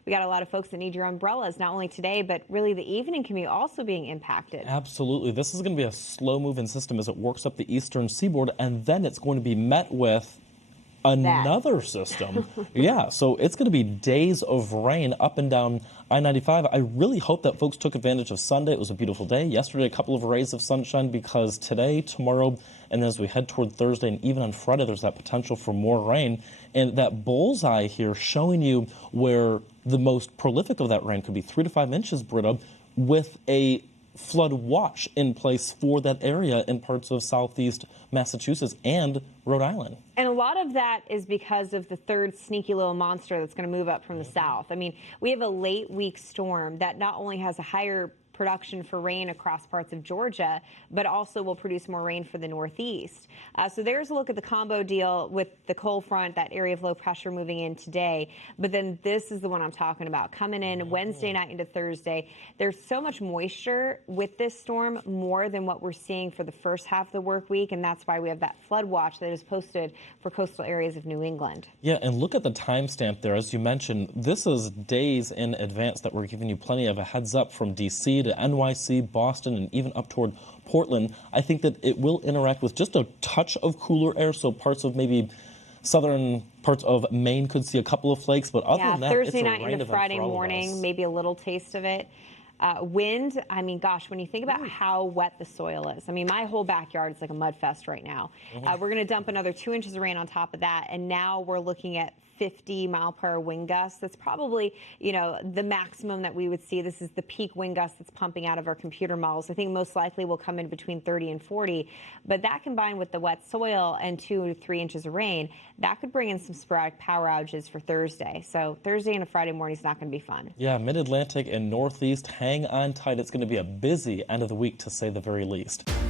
we got a lot of folks that need your umbrellas, not only today, but really the evening commute also being impacted. Absolutely. This is going to be a slow-moving system as it works up the eastern seaboard, and then it's going to be met with another system. Yeah, so it's going to be days of rain up and down I-95. I really hope that folks took advantage of Sunday. It was a beautiful day. Yesterday, a couple of rays of sunshine, because today, tomorrow, and as we head toward Thursday and even on Friday, there's that potential for more rain. And that bullseye here showing you where the most prolific of that rain could be 3 to 5 inches, Britta, with a flood watch in place for that area in parts of southeast Massachusetts and Rhode Island. And a lot of that is because of the third sneaky little monster that's going to move up from the south. I mean, we have a late week storm that not only has a higher production for rain across parts of Georgia, but also will produce more rain for the Northeast. So there's a look at the combo deal with the cold front, that area of low pressure moving in today. But then this is the one I'm talking about, coming in Wednesday night into Thursday. There's so much moisture with this storm, more than what we're seeing for the first half of the work week, and that's why we have that flood watch that is posted for coastal areas of New England. Yeah, and look at the timestamp there. As you mentioned, this is days in advance that we're giving you plenty of a heads up from D.C. to NYC, Boston, and even up toward Portland. I think that it will interact with just a touch of cooler air, so parts of maybe southern parts of Maine could see a couple of flakes, but other than that, Thursday it's a night rain into event Friday for all of morning, us. maybe a little taste of it. Wind, I mean, gosh, when you think about how wet the soil is, I mean, my whole backyard is like a mud fest right now. We're going to dump another 2 inches of rain on top of that, and now we're looking at 50-mile-per-hour wind gusts. That's probably, you know, the maximum that we would see. This is the peak wind gust that's pumping out of our computer models. I think most likely will come in between 30 and 40, but that combined with the wet soil and 2 to 3 inches of rain, that could bring in some sporadic power outages for Thursday. So Thursday and a Friday morning is not going to be fun. Yeah, Mid-Atlantic and Northeast, hang on tight. It's going to be a busy end of the week, to say the very least.